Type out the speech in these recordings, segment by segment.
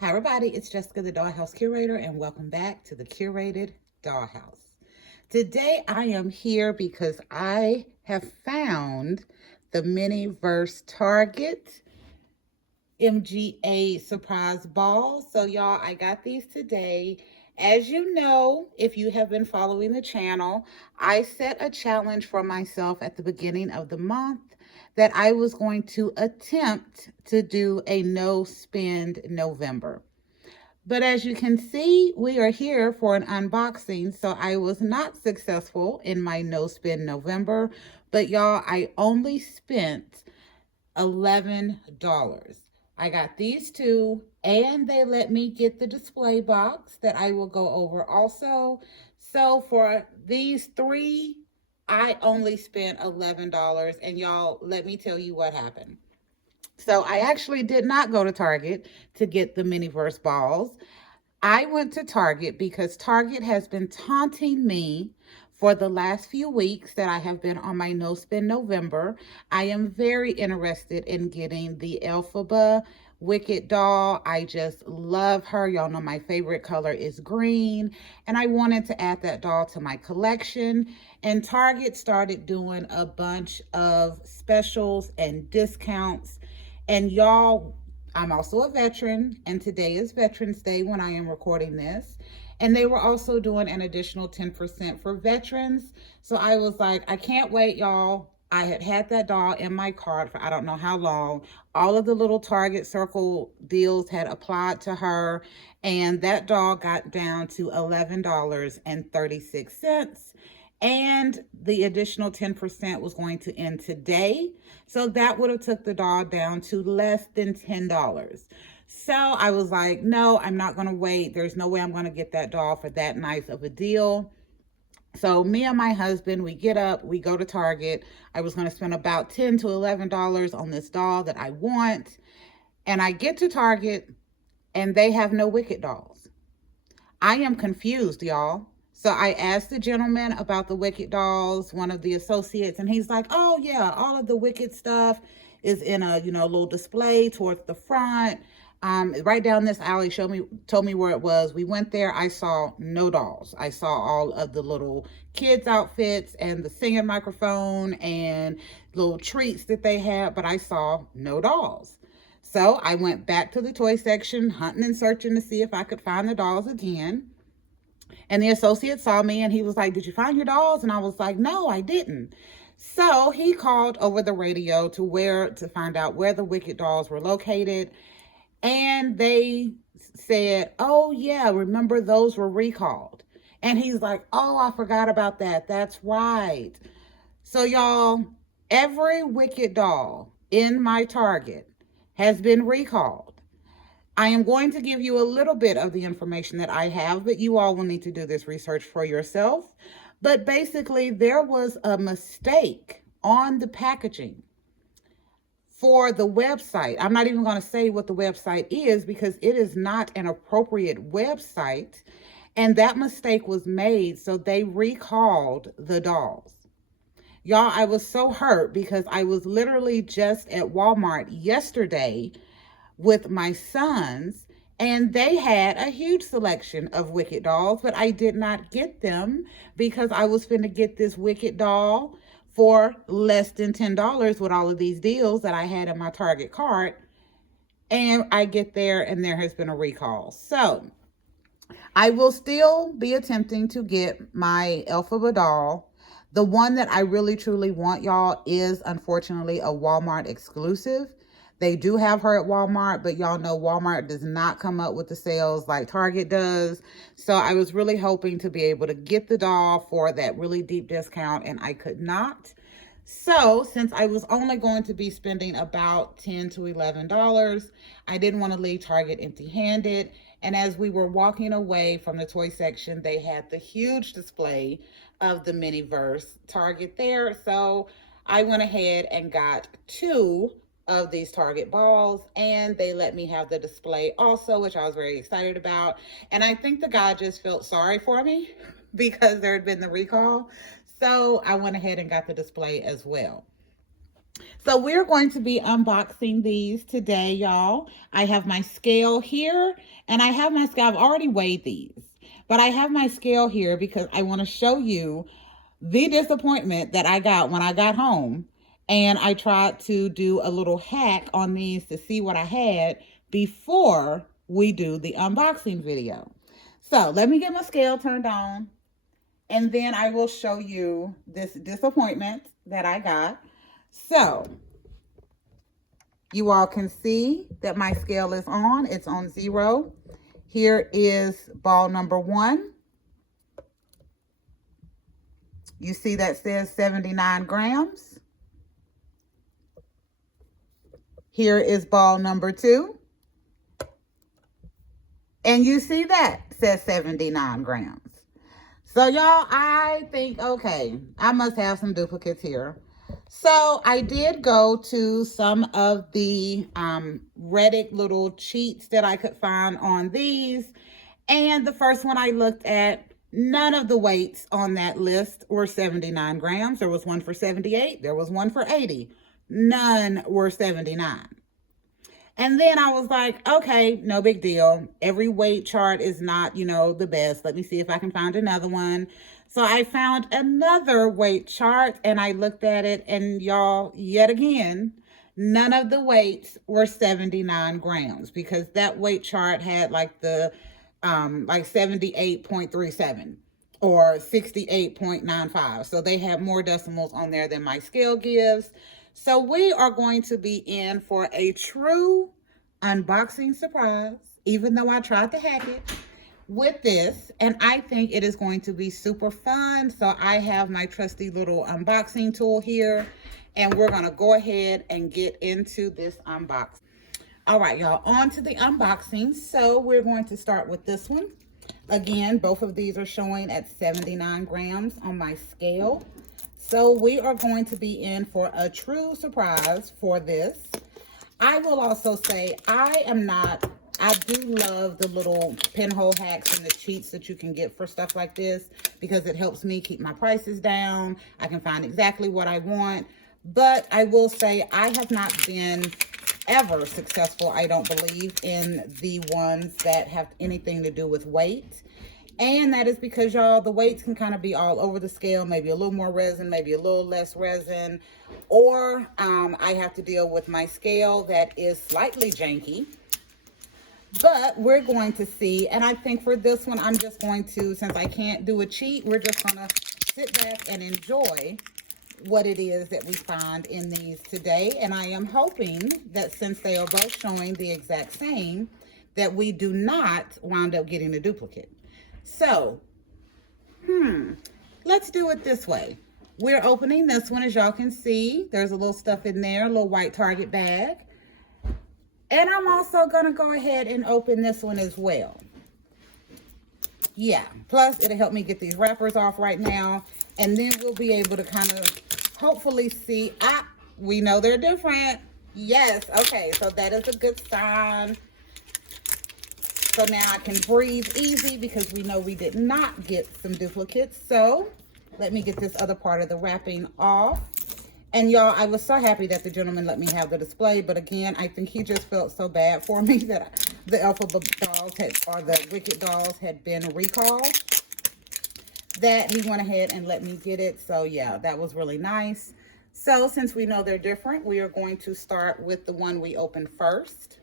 Hi, everybody. It's Jessica, the Dollhouse Curator, and welcome back to the Curated Dollhouse. Today, I am here because I have found the MiniVerse Target MGA Surprise Ball. So, y'all, I got these today. As you know, if you have been following the channel, I set a challenge for myself at the beginning of the month that I was going to attempt to do a no spend November. But as you can see, we are here for an unboxing. So I was not successful in my no spend November, but y'all, I only spent $11. I got these two, and they let me get the display box that I will go over also. So for these three, I only spent $11. And y'all, let me tell you what happened. So I actually did not go to Target to get the MiniVerse balls. I went to Target because Target has been taunting me for the last few weeks that I have been on my no spend November. I am very interested in getting the Elphaba Wicked doll. I just love her. Y'all know my favorite color is green, and I wanted to add that doll to my collection. And Target started doing a bunch of specials and discounts. And y'all, I'm also a veteran, and today is Veterans Day when I am recording this. And they were also doing an additional 10% for veterans. So I was like, I can't wait, y'all. I had that doll in my cart for I don't know how long. All of the little Target Circle deals had applied to her, and that doll got down to $11.36. And the additional 10% was going to end today. So that would have took the doll down to less than $10. So I was like, no, I'm not going to wait. There's no way I'm going to get that doll for that nice of a deal. So me and my husband, we get up, we go to Target. I was going to spend about $10 to $11 on this doll that I want. And I get to Target and they have no Wicked dolls. I am confused, y'all. So I asked the gentleman about the Wicked dolls, one of the associates, and he's like, "Oh yeah, all of the Wicked stuff is in a little display towards the front, right down this alley." Told me where it was. We went there. I saw no dolls. I saw all of the little kids outfits and the singing microphone and little treats that they had, but I saw no dolls. So I went back to the toy section, hunting and searching to see if I could find the dolls again. And the associate saw me and he was like, "Did you find your dolls?" And I was like, "No, I didn't." So he called over the radio to find out where the Wicked dolls were located. And they said, "Oh yeah, remember those were recalled." And he's like, "Oh, I forgot about that. That's right." So y'all, every Wicked doll in my Target has been recalled. I am going to give you a little bit of the information that I have, but you all will need to do this research for yourself. But basically, there was a mistake on the packaging for the website. I'm not even going to say what the website is because it is not an appropriate website. And that mistake was made, so they recalled the dolls. Y'all, I was so hurt because I was literally just at Walmart yesterday with my sons, and they had a huge selection of Wicked dolls, but I did not get them because I was finna get this Wicked doll for less than $10 with all of these deals that I had in my Target cart. And I get there and there has been a recall. So I will still be attempting to get my Elphaba doll. The one that I really truly want, y'all, is unfortunately a Walmart exclusive. They do have her at Walmart, but y'all know Walmart does not come up with the sales like Target does. So I was really hoping to be able to get the doll for that really deep discount, and I could not. So, since I was only going to be spending about $10 to $11, I didn't want to leave Target empty-handed. And as we were walking away from the toy section, they had the huge display of the MiniVerse Target there. So, I went ahead and got two of these Target balls, and they let me have the display also, which I was very excited about. And I think the guy just felt sorry for me because there had been the recall. So I went ahead and got the display as well. So we're going to be unboxing these today, y'all. I have my scale here, and I have my scale. I've already weighed these, but I have my scale here because I want to show you the disappointment that I got when I got home. And I tried to do a little hack on these to see what I had before we do the unboxing video. So let me get my scale turned on, and then I will show you this disappointment that I got. So you all can see that my scale is on. It's on 0. Here is ball number 1. You see that says 79 grams. Here is ball number 2. And you see that says 79 grams. So y'all, I think, okay, I must have some duplicates here. So I did go to some of the Reddit little cheats that I could find on these. And the first one I looked at, none of the weights on that list were 79 grams. There was one for 78. There was one for 80. None were 79. And then I was like, okay, no big deal. Every weight chart is not, the best. Let me see if I can find another one. So I found another weight chart and I looked at it, and y'all, yet again, none of the weights were 79 grams because that weight chart had like the like 78.37 or 68.95. So they have more decimals on there than my scale gives. So we are going to be in for a true unboxing surprise, even though I tried to hack it with this, and I think it is going to be super fun. So I have my trusty little unboxing tool here, and we're going to go ahead and get into this unboxing. All right, y'all, on to the unboxing. So we're going to start with this one. Again, both of these are showing at 79 grams on my scale. So we are going to be in for a true surprise for this. I will also say I do love the little pinhole hacks and the cheats that you can get for stuff like this because it helps me keep my prices down. I can find exactly what I want. But I will say I have not been ever successful, I don't believe, in the ones that have anything to do with weight. And that is because, y'all, the weights can kind of be all over the scale, maybe a little more resin, maybe a little less resin, or I have to deal with my scale that is slightly janky. But we're going to see, and I think for this one, I'm just going to, since I can't do a cheat, we're just going to sit back and enjoy what it is that we find in these today. And I am hoping that since they are both showing the exact same, that we do not wind up getting a duplicate. So, let's do it this way. We're opening this one, as y'all can see. There's a little stuff in there, a little white Target bag. And I'm also going to go ahead and open this one as well. Yeah, plus it'll help me get these wrappers off right now. And then we'll be able to kind of hopefully see, we know they're different. Yes, okay, so that is a good sign. So now I can breathe easy because we know we did not get some duplicates. So let me get this other part of the wrapping off. And y'all, I was so happy that the gentleman let me have the display. But again, I think he just felt so bad for me that the Elphada dolls or the Wicked dolls had been recalled, that he went ahead and let me get it. So yeah, that was really nice. So since we know they're different, we are going to start with the one we opened first.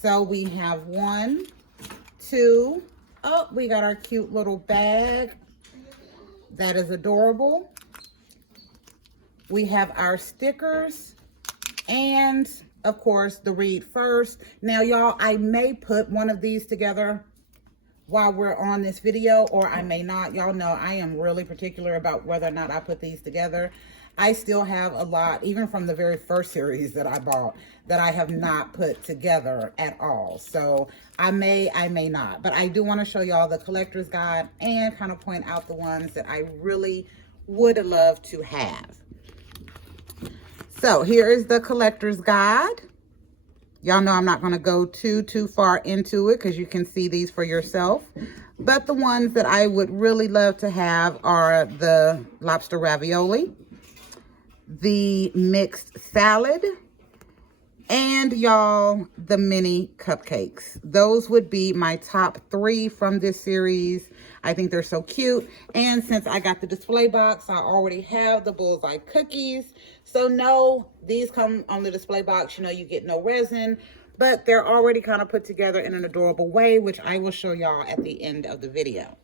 So we have 1, 2, oh, we got our cute little bag. That is adorable. We have our stickers and, of course, the read first. Now, y'all, I may put one of these together while we're on this video, or I may not. Y'all know I am really particular about whether or not I put these together. I still have a lot, even from the very first series that I bought, that I have not put together at all. So I may not, but I do want to show y'all the collector's guide and kind of point out the ones that I really would love to have. So here is the collector's guide. Y'all know I'm not going to go too far into it because you can see these for yourself. But the ones that I would really love to have are the lobster ravioli. the mixed salad, and y'all, the mini cupcakes. Those would be my top 3 from this series. I think they're so cute. And since I got the display box, I already have the bullseye cookies. So no, these come on the display box. You know, you get no resin, but they're already kind of put together in an adorable way, which I will show y'all at the end of the video.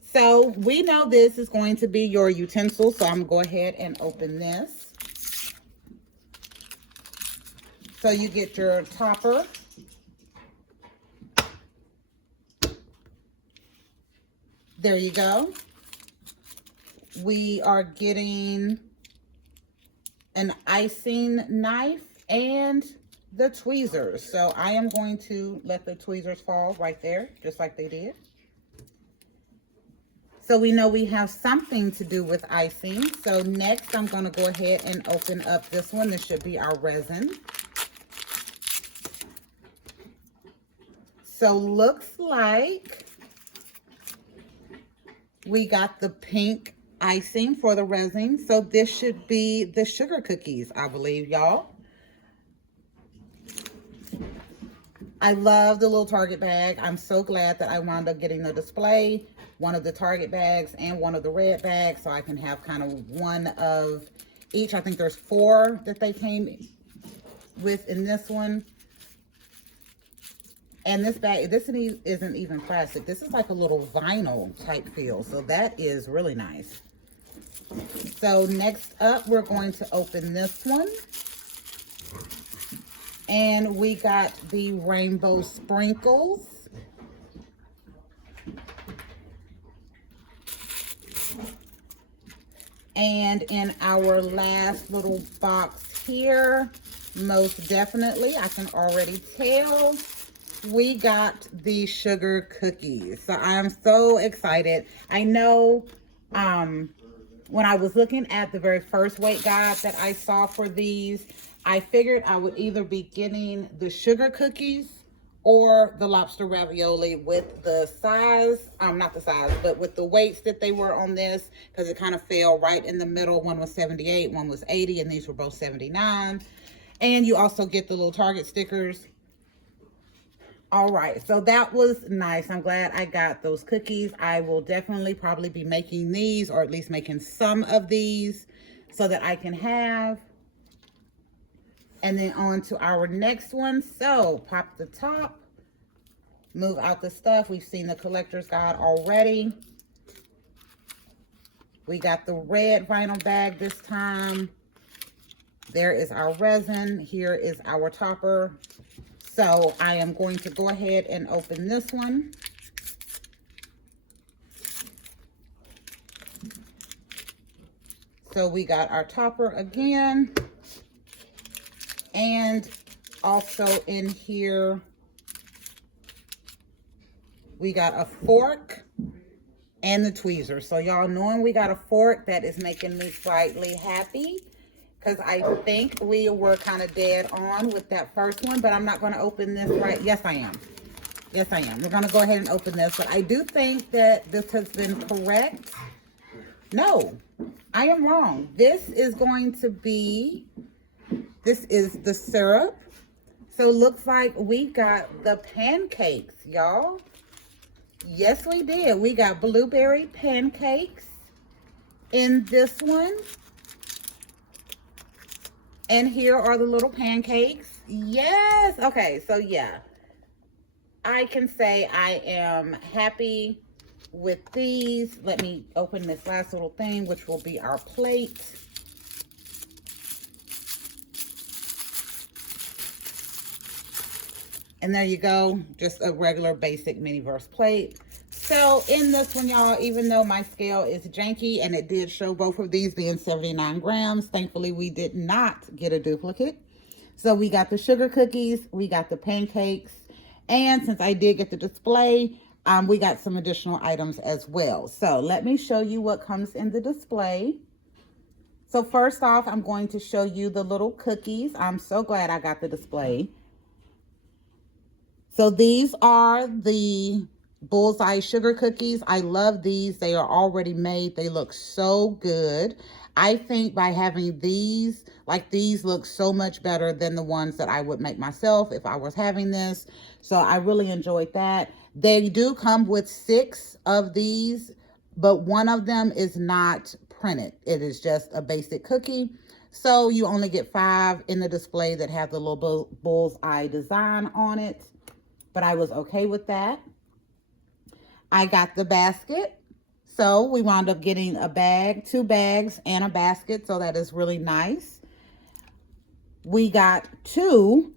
So we know this is going to be your utensil. So I'm going to go ahead and open this. So you get your topper. There you go. We are getting an icing knife and the tweezers. So I am going to let the tweezers fall right there, just like they did. So we know we have something to do with icing. So next I'm going to go ahead and open up this one. This should be our resin. So looks like we got the pink icing for the resin. So this should be the sugar cookies, I believe, y'all. I love the little Target bag. I'm so glad that I wound up getting the display, one of the Target bags and one of the red bags, so I can have kind of one of each. I think there's 4 that they came with in this one. And this bag, this isn't even plastic. This is like a little vinyl type feel. So that is really nice. So next up, we're going to open this one. And we got the rainbow sprinkles. And in our last little box here, most definitely, I can already tell, we got the sugar cookies. So I'm so excited. I know when I was looking at the very first weight guide that I saw for these, I figured I would either be getting the sugar cookies or the lobster ravioli with the size, not the size, but with the weights that they were on this, because it kind of fell right in the middle. One was 78, one was 80, and these were both 79. And you also get the little Target stickers. All right, so that was nice. I'm glad I got those cookies. I will definitely probably be making these, or at least making some of these, so that I can have. And then on to our next one. So pop the top, move out the stuff. We've seen the collector's guide already. We got the red vinyl bag this time. There is our resin. Here is our topper. So I am going to go ahead and open this one. So we got our topper again. And also in here, we got a fork and the tweezer. So y'all, knowing we got a fork, that is making me slightly happy, because I think we were kind of dead on with that first one, but I'm not going to open this right. Yes, I am. Yes, I am. We're going to go ahead and open this, but I do think that this has been correct. No, I am wrong. This is going to be, this is the syrup. So it looks like we got the pancakes, y'all. Yes, we did. We got blueberry pancakes in this one. And here are the little pancakes. Yes. Okay, so yeah. I can say I am happy with these. Let me open this last little thing, which will be our plate. And there you go. Just a regular basic MiniVerse plate. So in this one, y'all, even though my scale is janky and it did show both of these being 79 grams, thankfully we did not get a duplicate. So we got the sugar cookies, we got the pancakes, and since I did get the display, we got some additional items as well. So let me show you what comes in the display. So first off, I'm going to show you the little cookies. I'm so glad I got the display. So these are the bullseye sugar cookies. I love these. They are already made. They look so good. I think by having these, like these look so much better than the ones that I would make myself if I was having this. So I really enjoyed that. They do come with 6 of these, but one of them is not printed. It is just a basic cookie. So you only get 5 in the display that have the little bullseye design on it. But I was okay with that. I got the basket. So we wound up getting a bag, 2 bags, and a basket. So that is really nice. We got 2,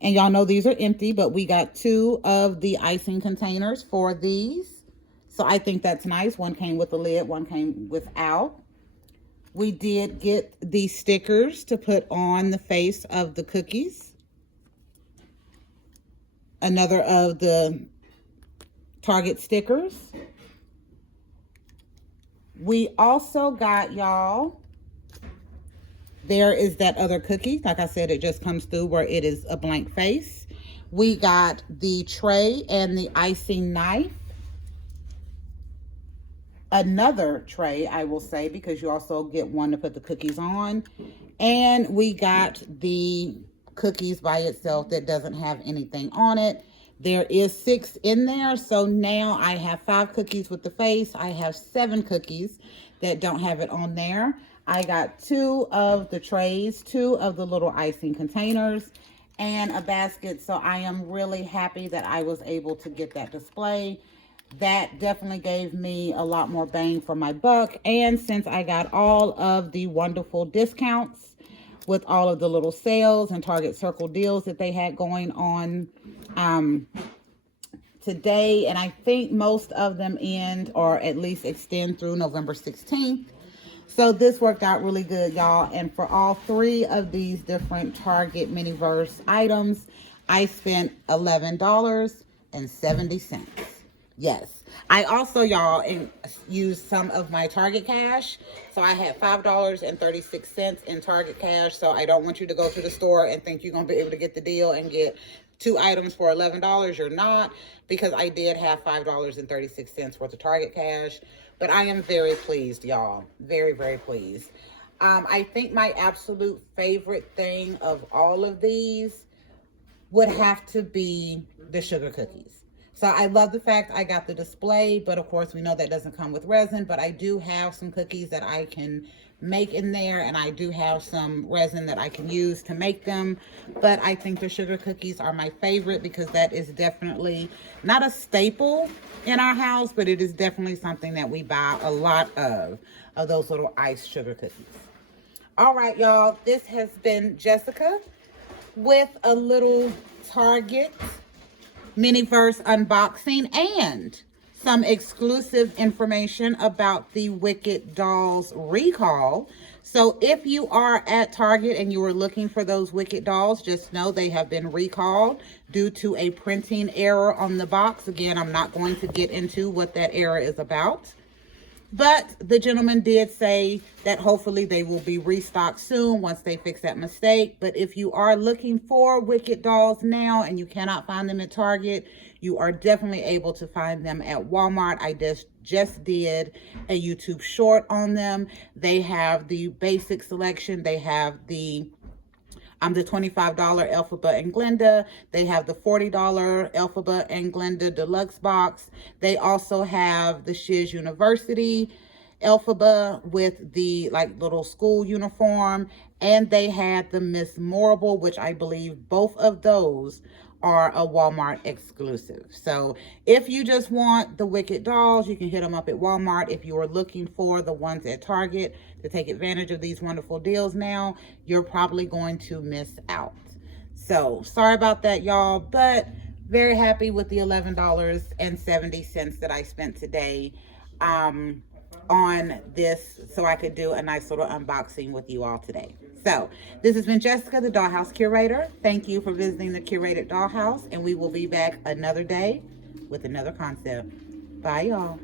and y'all know these are empty, but we got 2 of the icing containers for these. So I think that's nice. One came with a lid, one came without. We did get the stickers to put on the face of the cookies. Another of the Target stickers. We also got, y'all, there is that other cookie. Like I said, it just comes through where it is a blank face. We got the tray and the icing knife. Another tray, I will say, because you also get one to put the cookies on. And we got the cookies by itself that doesn't have anything on it. There is 6 in there, so now I have 5 cookies with the face. I have 7 cookies that don't have it on there. I got 2 of the trays, 2 of the little icing containers, and a basket. So I am really happy that I was able to get that display. That definitely gave me a lot more bang for my buck. And since I got all of the wonderful discounts with all of the little sales and Target Circle deals that they had going on today, and I think most of them end or at least extend through November 16th. So this worked out really good, y'all. And for all 3 of these different Target MiniVerse items, I spent $11.70. Yes. I also, y'all, used some of my Target cash. So I had $5.36 in Target cash. So I don't want you to go to the store and think you're going to be able to get the deal and get 2 items for $11. You're not, because I did have $5.36 worth of Target cash. But I am very pleased, y'all. Very, very pleased. I think my absolute favorite thing of all of these would have to be the sugar cookies. So I love the fact I got the display, but of course we know that doesn't come with resin, but I do have some cookies that I can make in there, and I do have some resin that I can use to make them. But I think the sugar cookies are my favorite because that is definitely not a staple in our house, but it is definitely something that we buy a lot of those little iced sugar cookies. All right, y'all, this has been Jessica with a little Target MiniVerse unboxing and some exclusive information about the Wicked Dolls recall. So if you are at Target and you are looking for those Wicked Dolls, just know they have been recalled due to a printing error on the box. Again, I'm not going to get into what that error is about. But the gentleman did say that hopefully they will be restocked soon once they fix that mistake. But if you are looking for Wicked Dolls now and you cannot find them at Target, you are definitely able to find them at Walmart. I just did a YouTube short on them. They have the basic selection. They have the $25 Elphada and Glenda. They have the $40 Elphada and Glenda deluxe box. They also have the Shiz University Elphaba with the little school uniform, and they had the Miss Morrible, which I believe both of those are a Walmart exclusive. So if you just want the Wicked Dolls, you can hit them up at Walmart. If you are looking for the ones at Target to take advantage of these wonderful deals now, you're probably going to miss out. So sorry about that, y'all, but very happy with the $11.70 that I spent today on this, so I could do a nice little unboxing with you all today. So this has been Jessica, the Dollhouse Curator. Thank you for visiting the Curated Dollhouse, and we will be back another day with another concept. Bye, y'all.